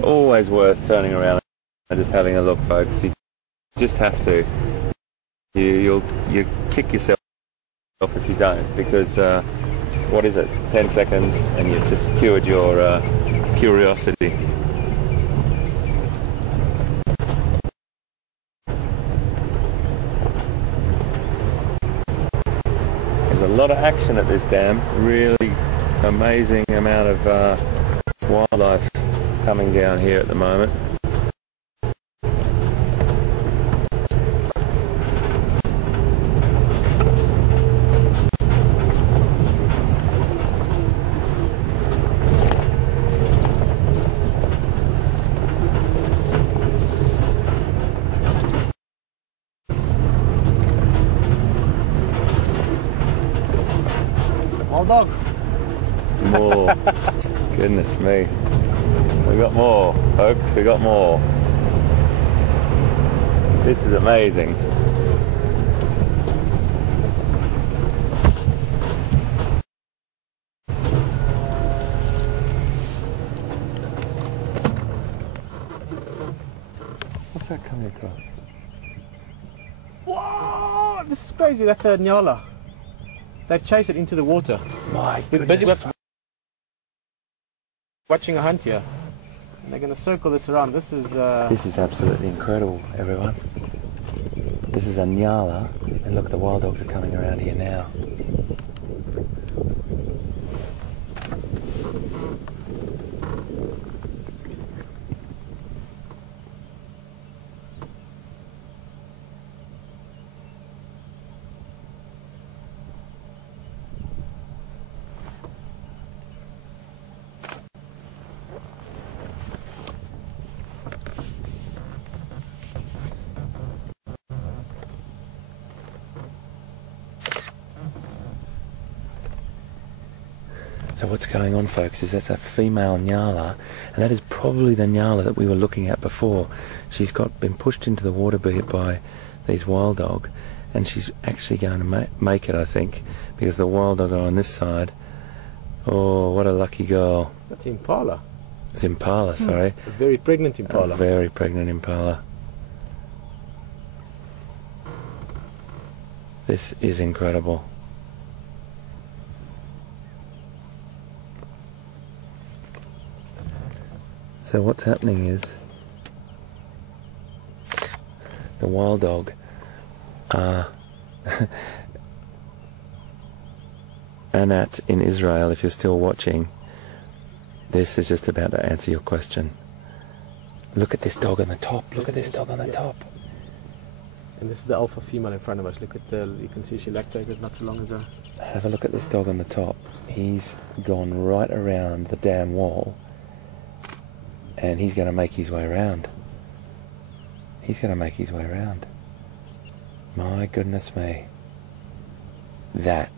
It's always worth turning around and just having a look, folks. You just have to. You kick yourself if you don't, because what is it? 10 seconds, and you've just cured your curiosity. There's a lot of action at this dam. Really amazing amount of wildlife coming down here at the moment. Wild dog. More. Goodness me. We got more, folks. We got more. This is amazing. What's that coming across? Whoa! This is crazy. That's a nyala. They've chased it into the water. My We're goodness. busy watching a hunt here. And they're going to circle this around. This is absolutely incredible, everyone. This is a nyala, and look, the wild dogs are coming around here now. So what's going on, folks, is that's a female nyala, and that is probably the nyala that we were looking at before. She's been pushed into the water by these wild dog, and she's actually going to make it, I think, because the wild dog are on this side. Oh, what a lucky girl. That's impala. It's impala, sorry. A very pregnant impala. A very pregnant impala. This is incredible. So what's happening is the wild dog Anat in Israel, if you're still watching, this is just about to answer your question. Look at this dog on the top. Look at this dog on the top. And this is the alpha female in front of us. Look at you can see she lactated not so long ago. Have a look at this dog on the top. He's gone right around the dam wall, and he's going to make his way around. He's going to make his way around. My goodness me. That.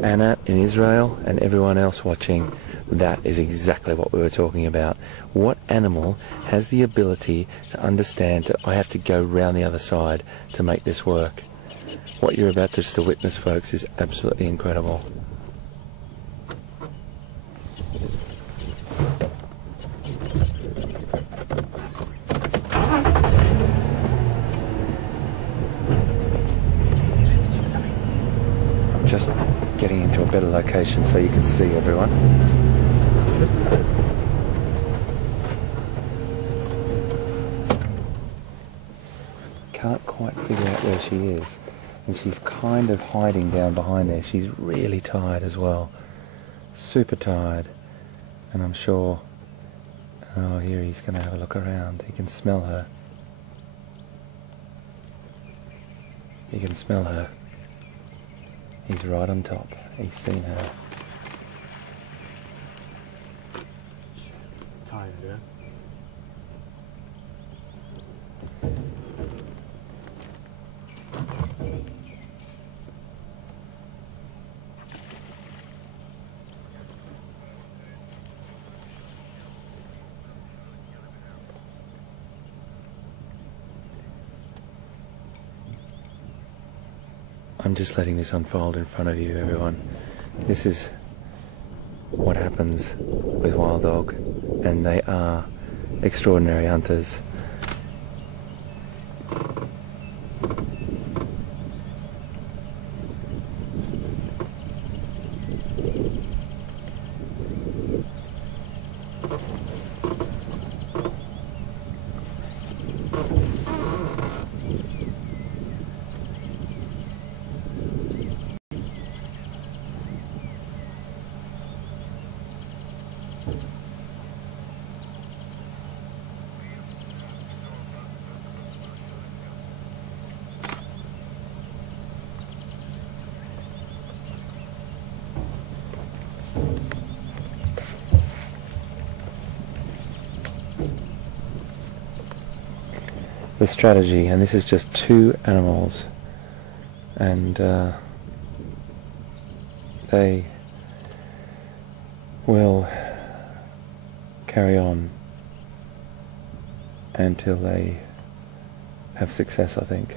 Anna in Israel and everyone else watching, that is exactly what we were talking about. What animal has the ability to understand that I have to go round the other side to make this work? What you're about to witness, folks, is absolutely incredible. Just getting into a better location so you can see everyone. Can't quite figure out where she is, and she's kind of hiding down behind there. She's really tired as well, super tired, and I'm sure, oh, here he's going to have a look around. He can smell her. He can smell her. He's right on top. He's seen her. Tired, yeah? I'm just letting this unfold in front of you, everyone. This is what happens with wild dog, and they are extraordinary hunters. The strategy, and this is just 2 animals, and they will carry on until they have success, I think.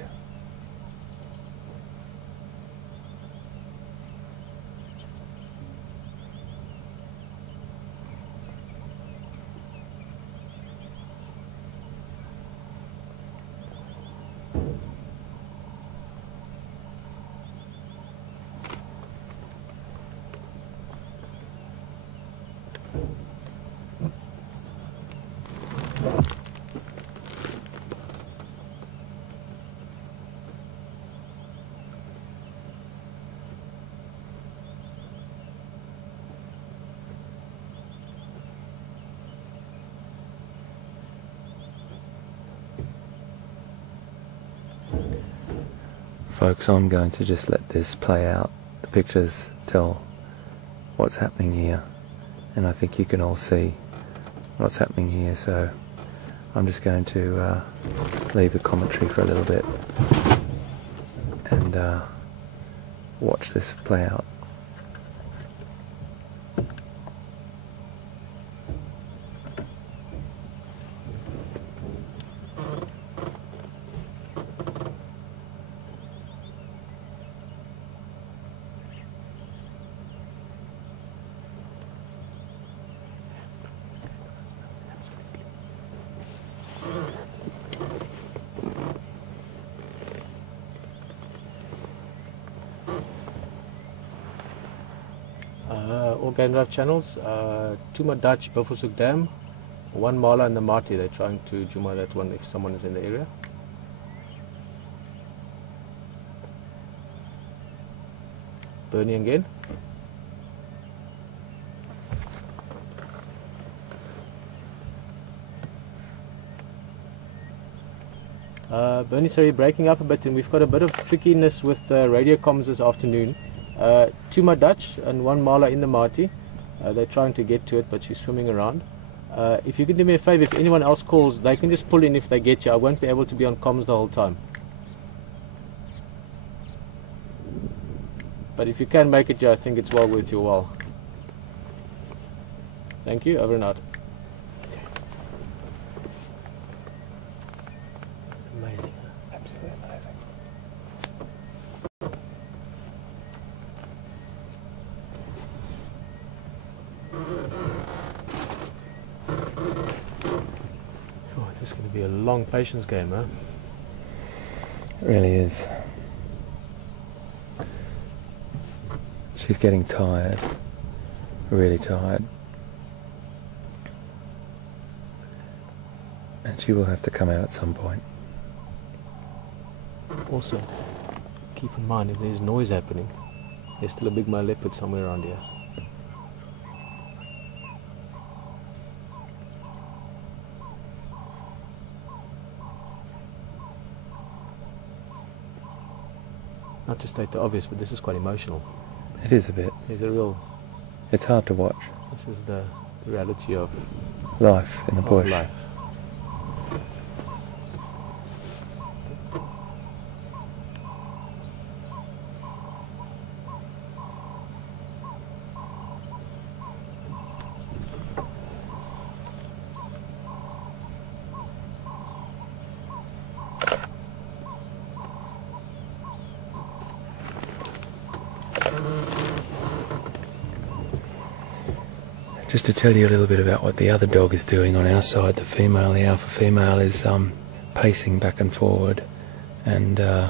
Folks, I'm going to just let this play out. The pictures tell what's happening here, and I think you can all see what's happening here, so I'm just going to leave the commentary for a little bit and watch this play out. All game drive channels, Tuma Dutch, Buffelshoek Dam, 1 Marla and the Marty. They're trying to Juma that one if someone is in the area. Bernie again. Bernie, sorry, breaking up a bit, and we've got a bit of trickiness with radio comms this afternoon. Tuma Dutch and 1 Marla in the Marty. They're trying to get to it, but she's swimming around. If you can do me a favor, if anyone else calls, they can just pull in if they get you. I won't be able to be on comms the whole time. But if you can make it, I think it's well worth your while. Thank you, over and out. Amazing, absolutely amazing. Oh, this is going to be a long patience game, huh? It really is. She's getting tired, really tired, and she will have to come out at some point. Also, keep in mind if there's noise happening, there's still a big male leopard somewhere around here. Not to state the obvious, but this is quite emotional. It is a bit. There's a real... It's hard to watch. This is the reality of Life in the bush. life. Just to tell you a little bit about what the other dog is doing on our side, the female, the alpha female, is pacing back and forward, and the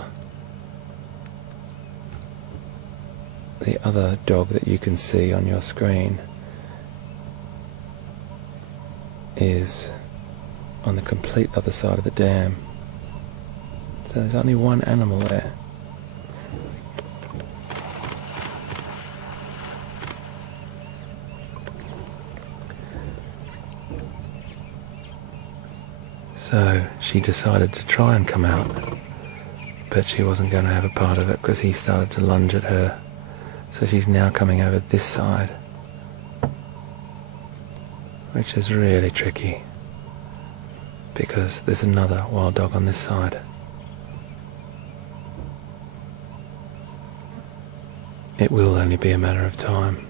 other dog that you can see on your screen is on the complete other side of the dam. So there's only one animal there. So she decided to try and come out, but she wasn't going to have a part of it because he started to lunge at her. So she's now coming over this side, which is really tricky because there's another wild dog on this side. It will only be a matter of time.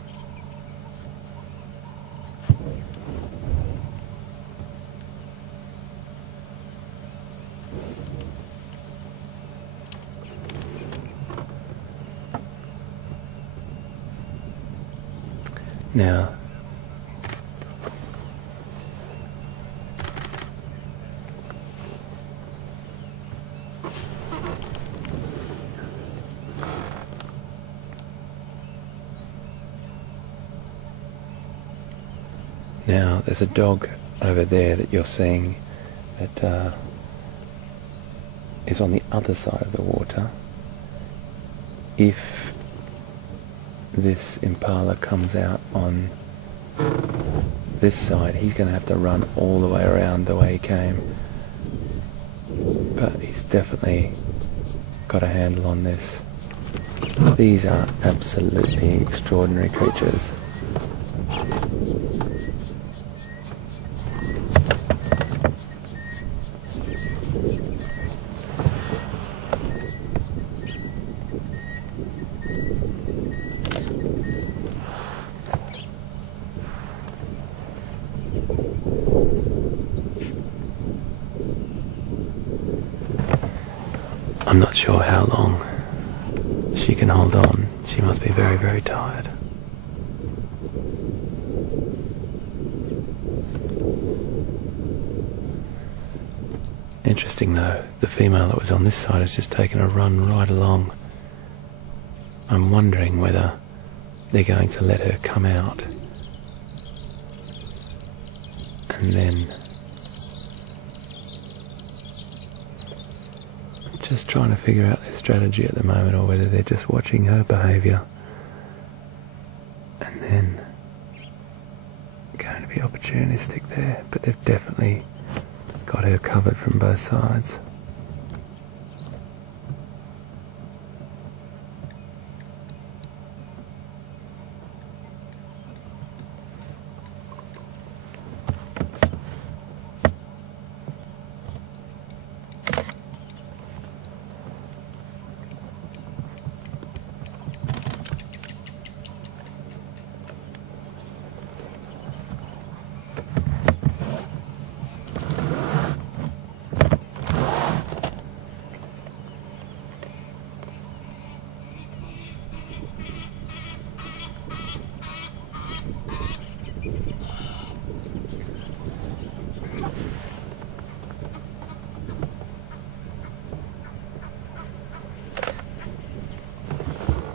Now, there's a dog over there that you're seeing that is on the other side of the water. If this impala comes out on this side, he's going to have to run all the way around the way he came. But he's definitely got a handle on this. These are absolutely extraordinary creatures. I'm not sure how long she can hold on. She must be very, very tired. Interesting though, the female that was on this side has just taken a run right along. I'm wondering whether they're going to let her come out and then just trying to figure out their strategy at the moment, or whether they're just watching her behaviour and then going to be opportunistic there. But they've definitely got her covered from both sides.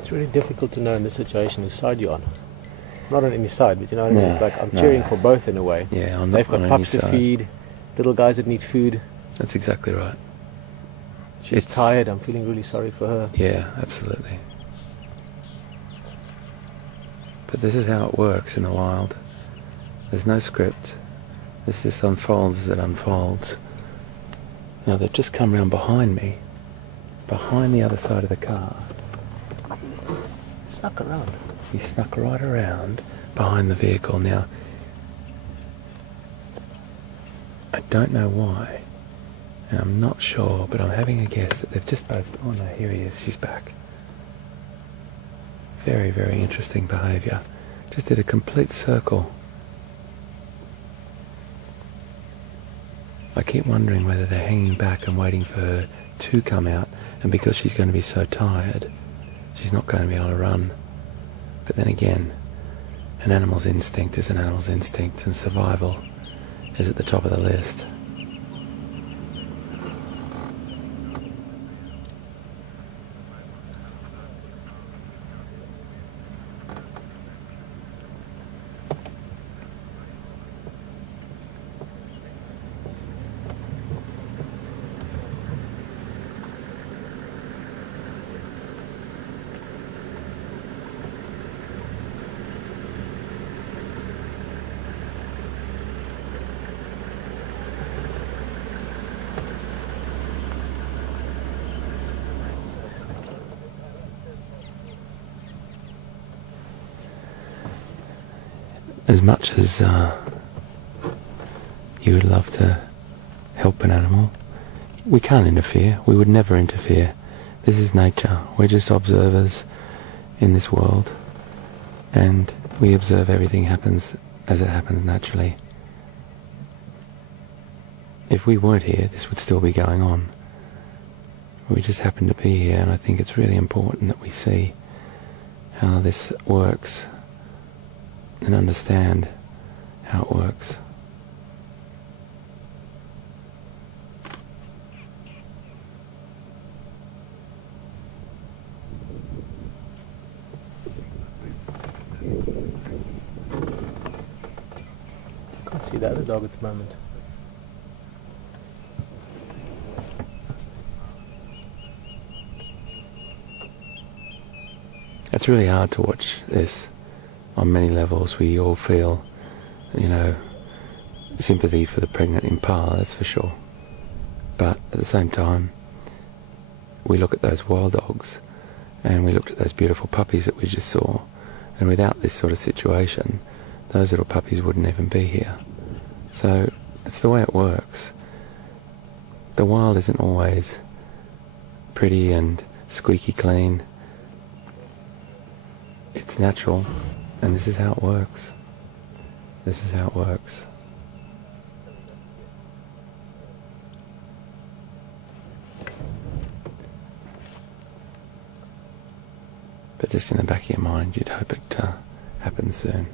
It's really difficult to know in this situation whose side you're on. Not on any side, but you know what I mean? It's like I'm cheering for both in a way. Yeah, I'm They've not got on pups any to side. feed, little guys that need food. That's exactly right. She's tired. I'm feeling really sorry for her. Yeah, absolutely. But this is how it works in the wild. There's no script. This just unfolds as it unfolds. Now they've just come round behind me, behind the other side of the car. Snuck around. He snuck right around behind the vehicle. Now, I don't know why, and I'm not sure, but I'm having a guess that they've just both... Oh no, here he is, she's back. Very, very interesting behaviour. Just did a complete circle. I keep wondering whether they're hanging back and waiting for her to come out, and because she's going to be so tired, she's not going to be able to run. But then again, An animal's instinct is an animal's instinct, and survival is at the top of the list. As much as you would love to help an animal, we can't interfere. We would never interfere. This is nature. We're just observers in this world, and we observe everything happens as it happens naturally. If we weren't here, this would still be going on. We just happen to be here, and I think it's really important that we see how this works and understand how it works. Can't see the other dog at the moment. It's really hard to watch this. On many levels, we all feel, sympathy for the pregnant impala, that's for sure. But at the same time, we look at those wild dogs, and we looked at those beautiful puppies that we just saw, and without this sort of situation, those little puppies wouldn't even be here. So, it's the way it works. The wild isn't always pretty and squeaky clean. It's natural. And this is how it works. This is how it works. But just in the back of your mind, you'd hope it happens soon.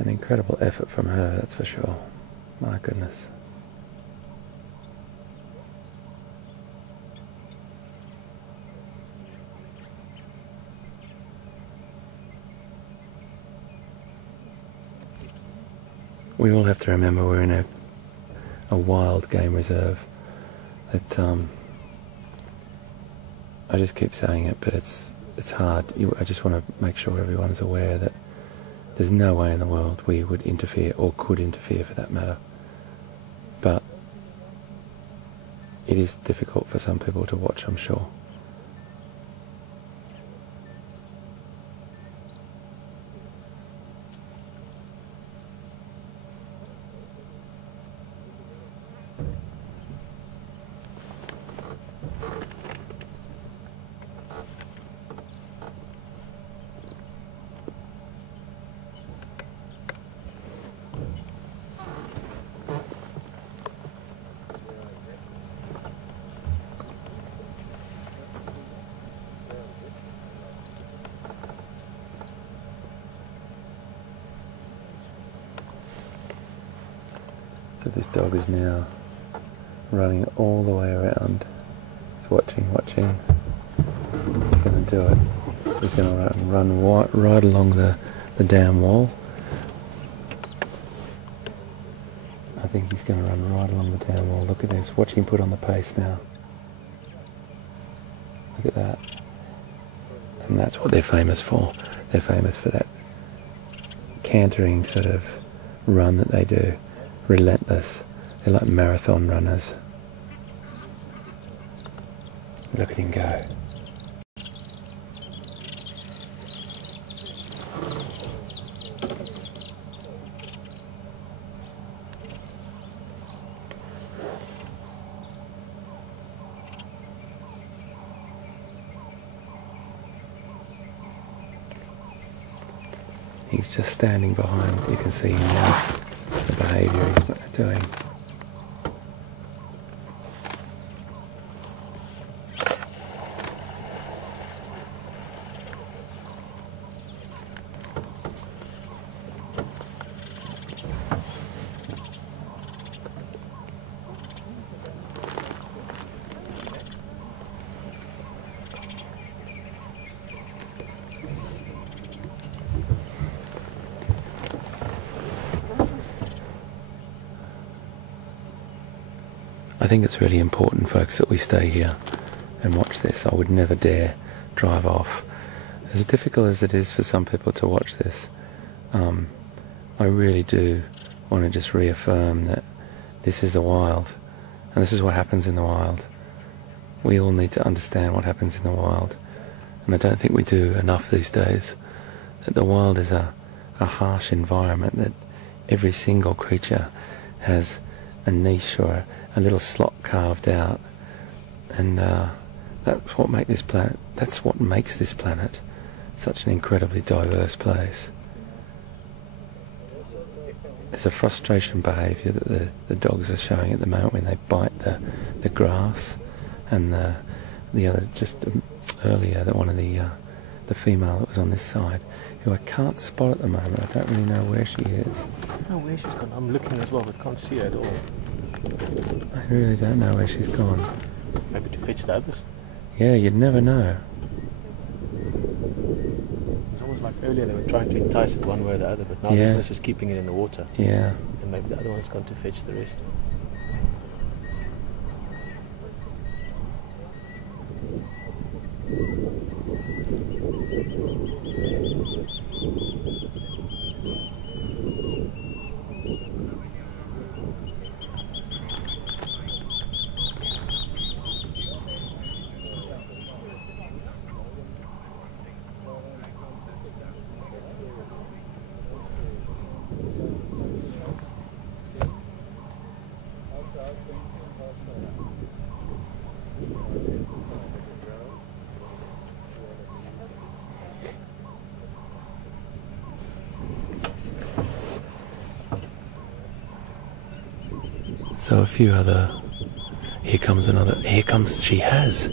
An incredible effort from her, that's for sure. My goodness. We all have to remember we're in a wild game reserve. That I just keep saying it, but it's hard. I just want to make sure everyone's aware that there's no way in the world we would interfere, or could interfere for that matter. But it is difficult for some people to watch, I'm sure. So this dog is now running all the way around. He's watching. He's going to do it. He's going to run right along the dam wall. I think he's going to run right along the dam wall. Look at this. Watch him put on the pace now. Look at that. And that's what they're famous for. They're famous for that cantering sort of run that they do. Relentless. They're like marathon runners. Look at him go. He's just standing behind. You can see him now. the behaviour he's doing. I think it's really important, folks, that we stay here and watch this. I would never dare drive off. As difficult as it is for some people to watch this, I really do want to just reaffirm that this is the wild, and this is what happens in the wild. We all need to understand what happens in the wild, and I don't think we do enough these days. That the wild is a harsh environment, that every single creature has a niche or a little slot carved out, and that's what makes this planet. That's what makes this planet such an incredibly diverse place. There's a frustration behaviour that the dogs are showing at the moment when they bite the grass, and the other just earlier, that one of the female that was on this side, who I can't spot at the moment. I don't really know where she is. I don't know where she's gone. I'm looking as well, but can't see her at all. I really don't know where she's gone. Maybe to fetch the others. Yeah, you'd never know. It's almost like earlier they were trying to entice it one way or the other, but now this one's just keeping it in the water. Yeah. And maybe the other one's gone to fetch the rest. So a few other... Here comes another... Here comes... She has!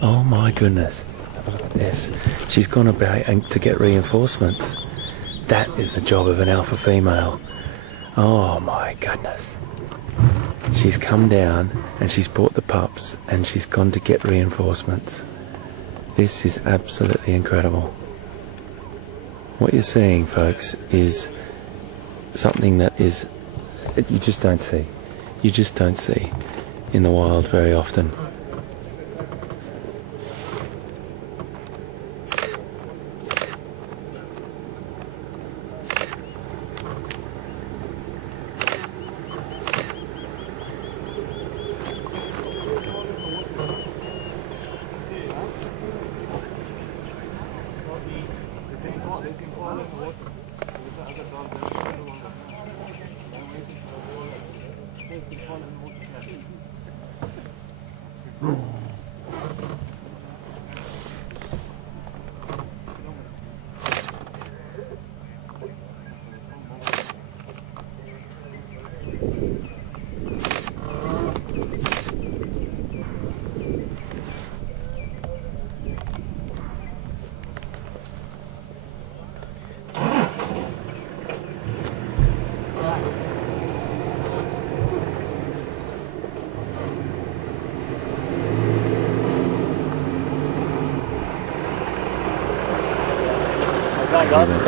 Oh my goodness. Look at this. She's gone about to get reinforcements. That is the job of an alpha female. Oh my goodness. She's come down and she's bought the pups and she's gone to get reinforcements. This is absolutely incredible. What you're seeing, folks, is something that is... You just don't see. You just don't see in the wild very often.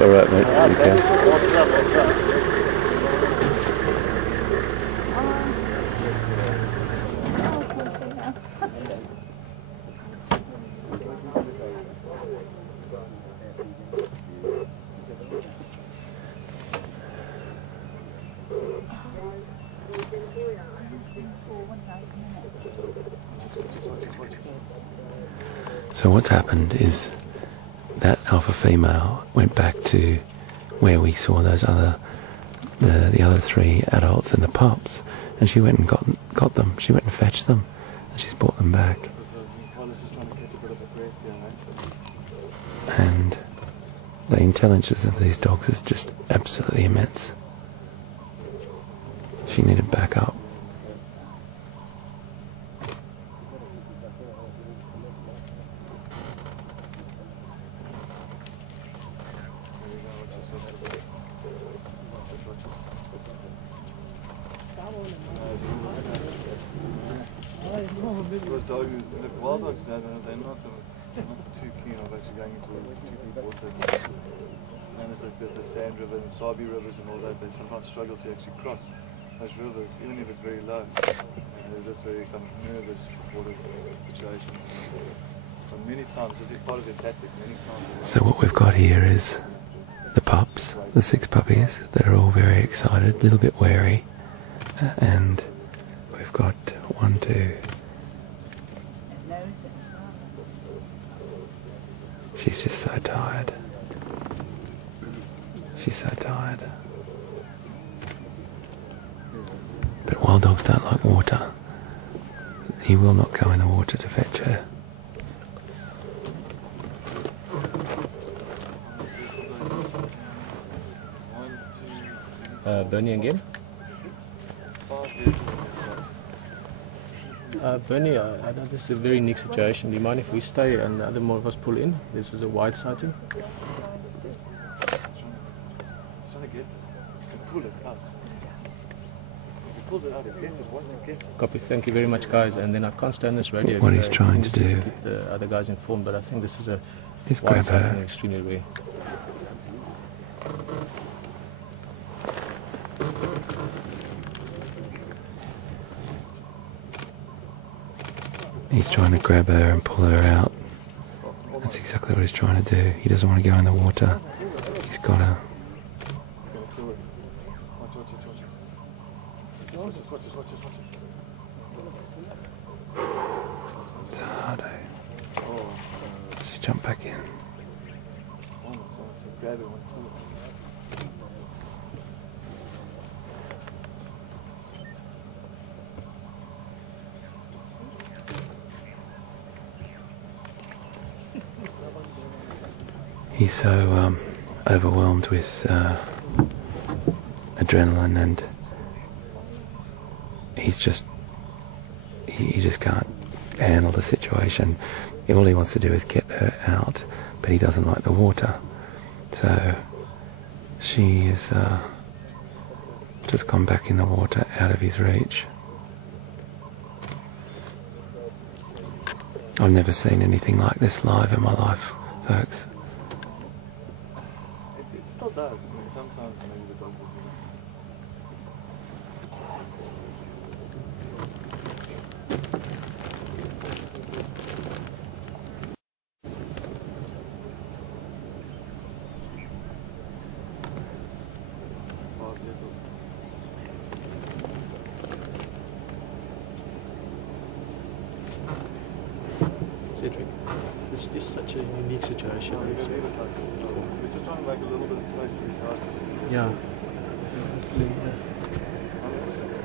Alright, mate. You can. What's up? So what's happened is that alpha female went back to where we saw those the other three adults and the pups, and she went and got them. She went and fetched them, and she's brought them back. And the intelligence of these dogs is just absolutely immense. She needed backup. Those dogs, the wild dogs, they're not too keen on actually going into too deep water. And it's like the Sand River and Sabi rivers and all that, they sometimes struggle to actually cross those rivers, even if it's very low. And they're just very kind of nervous for the situation. And many times, this is part of their tactic, many times. So what we've got here is the pups, the 6 puppies. They're all very excited, a little bit wary. And we've got 1, 2. She's just so tired. She's so tired. But wild dogs don't like water. He will not go in the water to fetch her. Bernie again. Bernie, I know this is a very unique situation. Do you mind if we stay and the other more of us pull in? This is a wide sighting. Copy. Thank you very much, guys. And then I can't stand this radio. What he's trying to do. Keep the other guys informed, but I think this is a Is wide grab sighting her. and extremely rare. He's trying to grab her and pull her out. That's exactly what he's trying to do. He doesn't want to go in the water. He's got to. It's hard, eh? She jumped back in. He's so overwhelmed with adrenaline, and he just can't handle the situation. All he wants to do is get her out, but he doesn't like the water. So she is just gone back in the water, out of his reach. I've never seen anything like this live in my life, folks. It still does. I mean, sometimes maybe the dog will do Cedric, this is just such a unique situation. We're just trying to make a little bit of space for these guys to see. Yeah. 100%.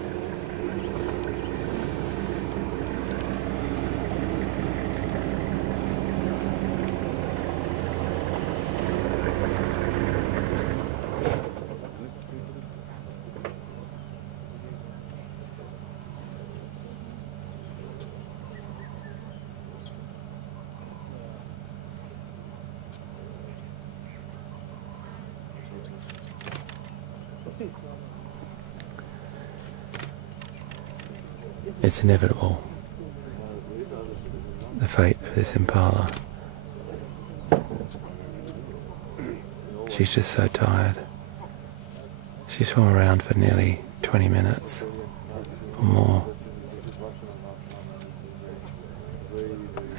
It's inevitable, the fate of this impala. She's just so tired. She swam around for nearly 20 minutes or more.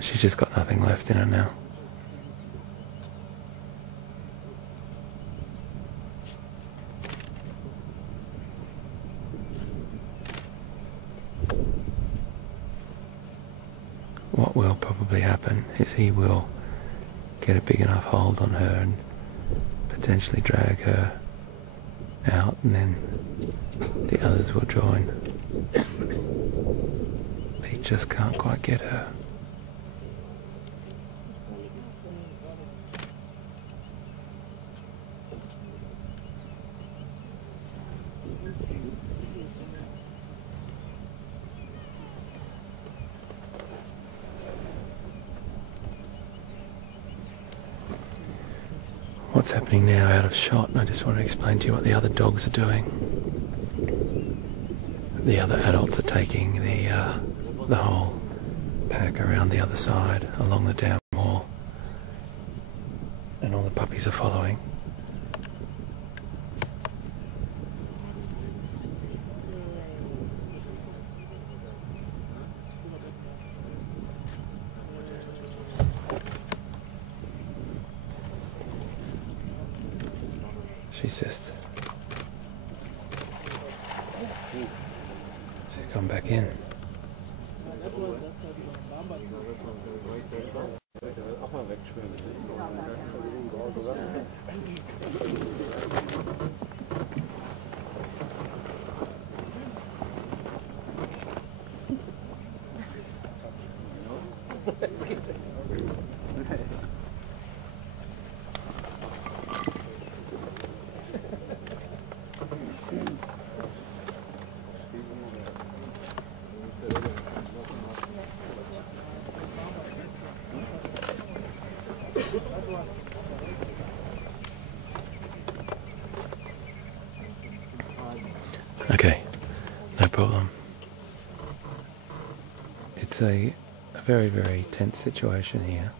She's just got nothing left in her now. What will probably happen is he will get a big enough hold on her and potentially drag her out, and then the others will join. He just can't quite get her. what's happening now out of shot, and I just want to explain to you what the other dogs are doing. The other adults are taking the whole pack around the other side along the dam wall, and all the puppies are following. She's gone back in. Okay, no problem. It's a very, very tense situation here.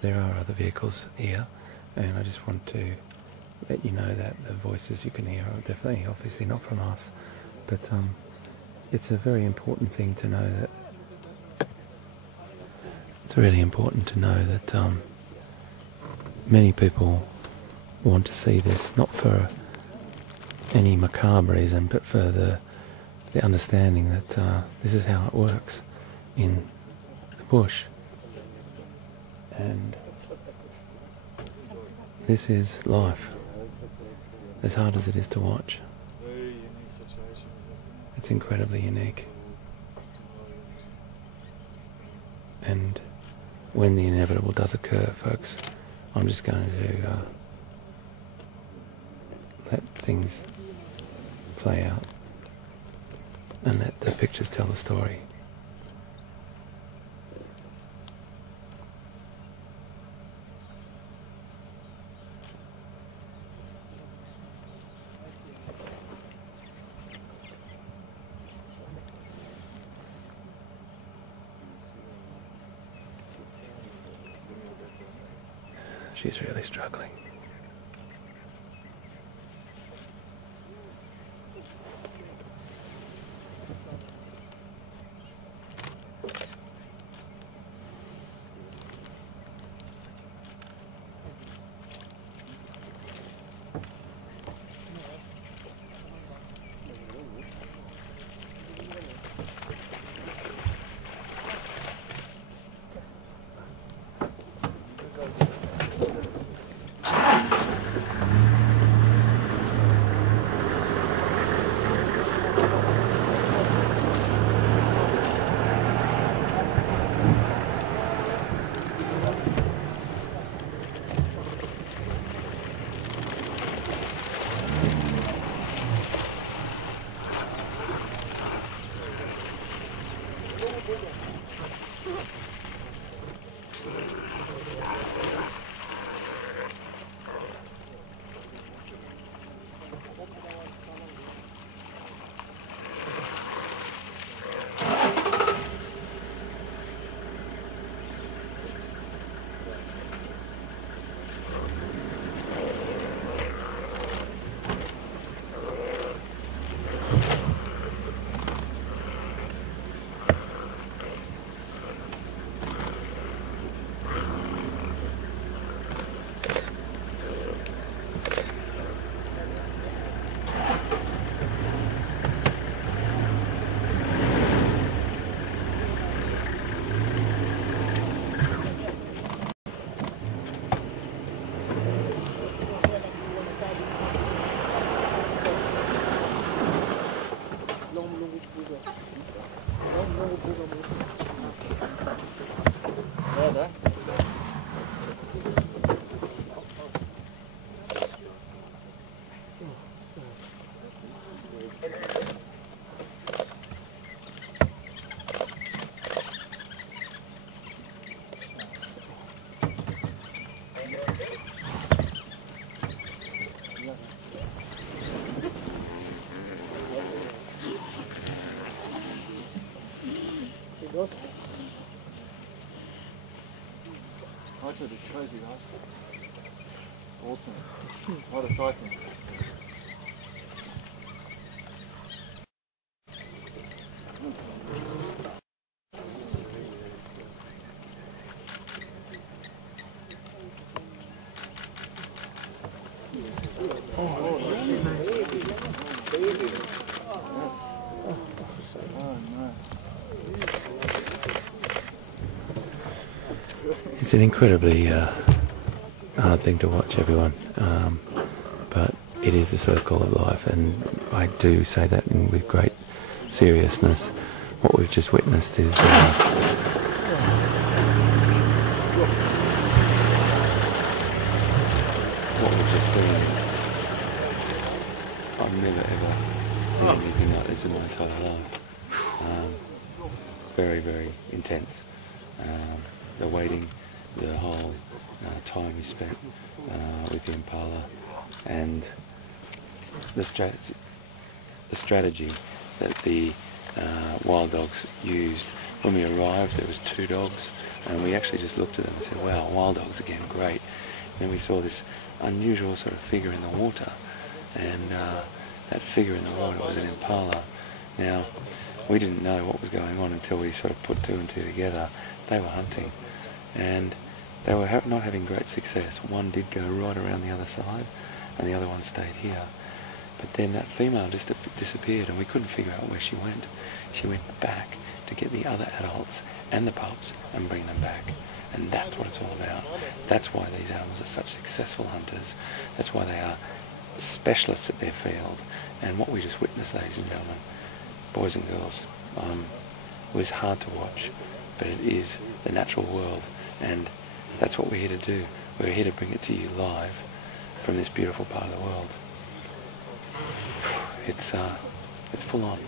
There are other vehicles here, and I just want to let you know that the voices you can hear are definitely, obviously not from us, but it's a very important thing to know that. It's really important to know that many people want to see this, not for any macabre reason, but for the understanding that this is how it works in the bush. And this is life, as hard as it is to watch. It's incredibly unique. And when the inevitable does occur, folks, I'm just going to let things play out and let the pictures tell the story. She's really struggling. Watch it, it's crazy, guys. Awesome. What a sighting. It's an incredibly hard thing to watch, everyone, but it is the circle of life, and I do say that with great seriousness. What we've just witnessed is what we've just seen is, I've never ever seen anything like this in my entire life. Very, very intense. The waiting, the whole time we spent with the impala, and the strategy that the wild dogs used. When we arrived, there was 2 dogs, and we actually just looked at them and said, wow, wild dogs again, great. And then we saw this unusual sort of figure in the water, and that figure in the water was an impala. Now, we didn't know what was going on until we sort of put 2 and 2 together. They were hunting, and they were not having great success. One did go right around the other side, and the other one stayed here. But then that female just disappeared, and we couldn't figure out where she went. She went back to get the other adults and the pups and bring them back. And that's what it's all about. That's why these animals are such successful hunters. That's why they are specialists at their field. And what we just witnessed, ladies and gentlemen, boys and girls, was hard to watch, but it is the natural world, and that's what we're here to do. We're here to bring it to you live from this beautiful part of the world. It's full on.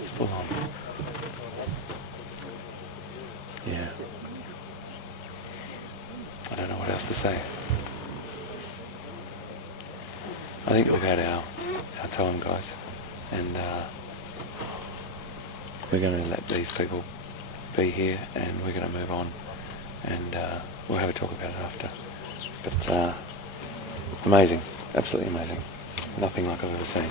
It's full on. Yeah. I don't know what else to say. I think we've had our time, guys, and we're going to let these people be here, and we're going to move on, and we'll have a talk about it after. But amazing, absolutely amazing. Nothing like I've ever seen.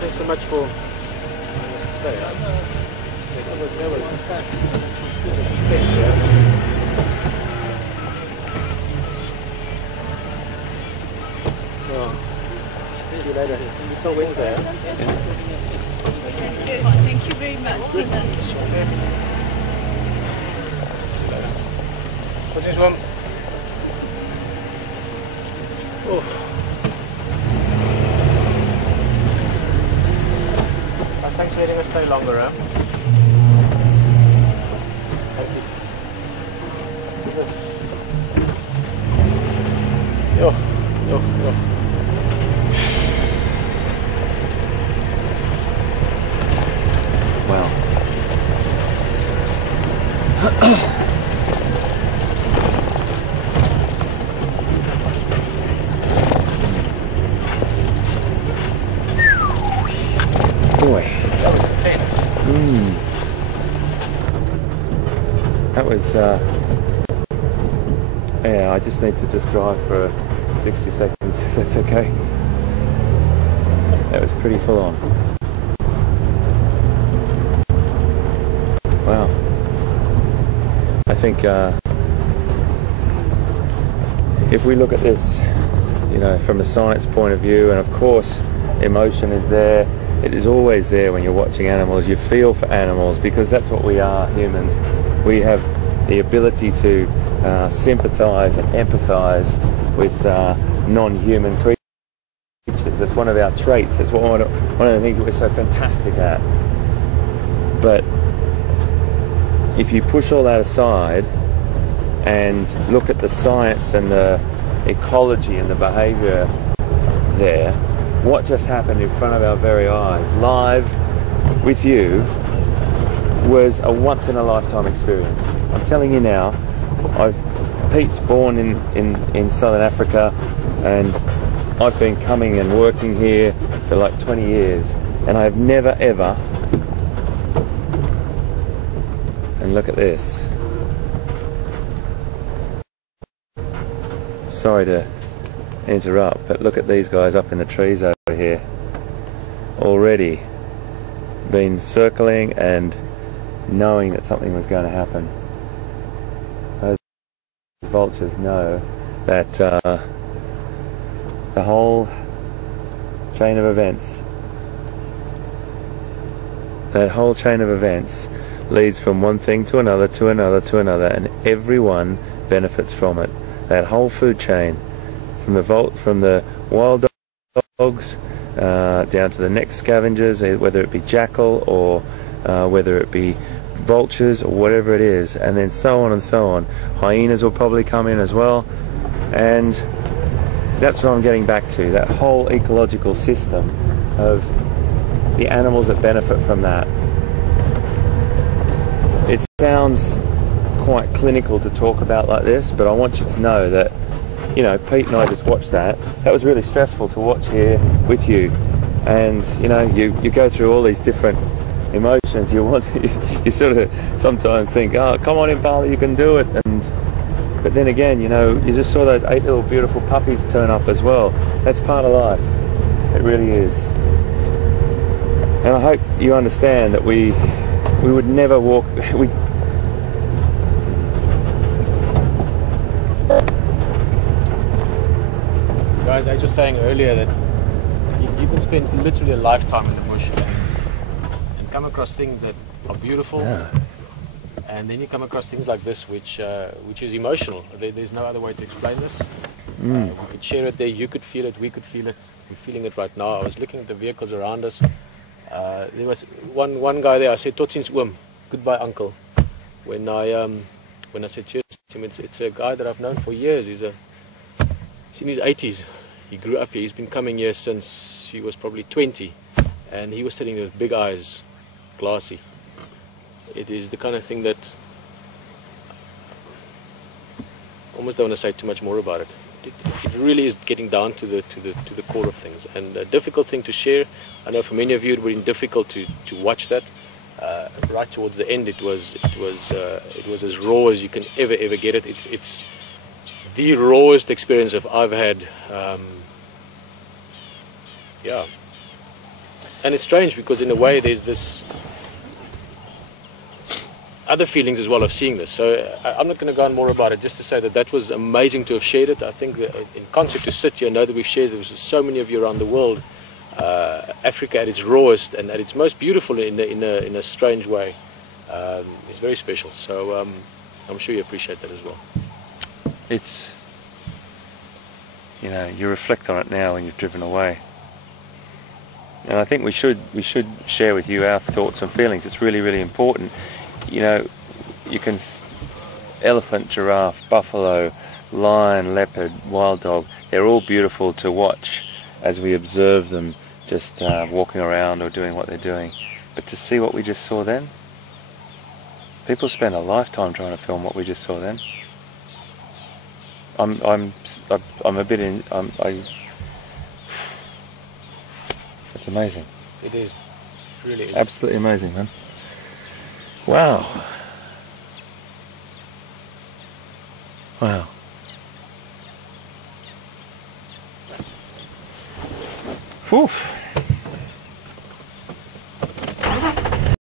Thanks so much for stay. That was well, see you later. Until Wednesday. Thank you very much. What's this one? Oh. Thanks for letting us stay longer, huh? Thank you. Goodness. Yo. Wow. Boy. That was intense. That was, yeah, I just need to just drive for 60 seconds if that's okay. That was pretty full on. Wow. I think if we look at this, you know, from a science point of view, and of course emotion is there, it is always there when you're watching animals. You feel for animals because that's what we are, humans. We have the ability to sympathise and empathise with non-human creatures. That's one of our traits. That's one of the things that we're so fantastic at. But if you push all that aside and look at the science and the ecology and the behaviour there, what just happened in front of our very eyes, live with you, was a once-in-a-lifetime experience. I'm telling you now, Pete's born in Southern Africa. And I've been coming and working here for like 20 years, and I've never ever, and look at this. Sorry to interrupt, but look at these guys up in the trees over here. Already been circling and knowing that something was going to happen. Those vultures know that the whole chain of events, leads from one thing to another, to another, to another, and everyone benefits from it. That whole food chain, from the wild dogs down to the next scavengers, whether it be jackal or whether it be vultures or whatever it is, and then so on and so on. Hyenas will probably come in as well, and that's what I'm getting back to, that whole ecological system of the animals that benefit from that. It sounds quite clinical to talk about like this, but I want you to know that, you know, Pete and I just watched that. That was really stressful to watch here with you, and you know, you go through all these different emotions. You sort of sometimes think, oh, come on Impala, you can do it, but then again, you know, you just saw those 8 little beautiful puppies turn up as well. That's part of life. It really is. And I hope you understand that we would never walk. Guys, I was just saying earlier that you can spend literally a lifetime in the bush and come across things that are beautiful, Yeah. and then you come across things like this, which is emotional. There's no other way to explain this. We could share it there. You could feel it. We could feel it. We're feeling it right now. I was looking at the vehicles around us. There was one guy there. I said, "Tot ziens oom," goodbye uncle. When I said cheers to him, it's a guy that I've known for years. He's in his 80s. He grew up here. He's been coming here since he was probably 20, and he was sitting there with big eyes, glassy. It is the kind of thing that I almost don't want to say too much more about it. It really is getting down to the core of things, and a difficult thing to share. I know for many of you it would be difficult to watch that. Right towards the end, it was as raw as you can ever get it. It's the rawest experience I've had. Yeah, and it's strange because in a way there's this other feelings as well of seeing this. So I'm not going to go on more about it, just to say that was amazing to have shared it. I think that in concept to sit here, know that we've shared it with so many of you around the world. Africa at its rawest and at its most beautiful in a strange way is very special. So I'm sure you appreciate that as well. It's, you know, you reflect on it now when you've driven away. And I think we should share with you our thoughts and feelings. It's really, really important. You know, you can elephant, giraffe, buffalo, lion, leopard, wild dog. They're all beautiful to watch as we observe them just walking around or doing what they're doing. But to see what we just saw then, people spend a lifetime trying to film what we just saw then. I'm a bit in. It's amazing. It is. It really is. Absolutely amazing, man. Wow. Wow. Whew.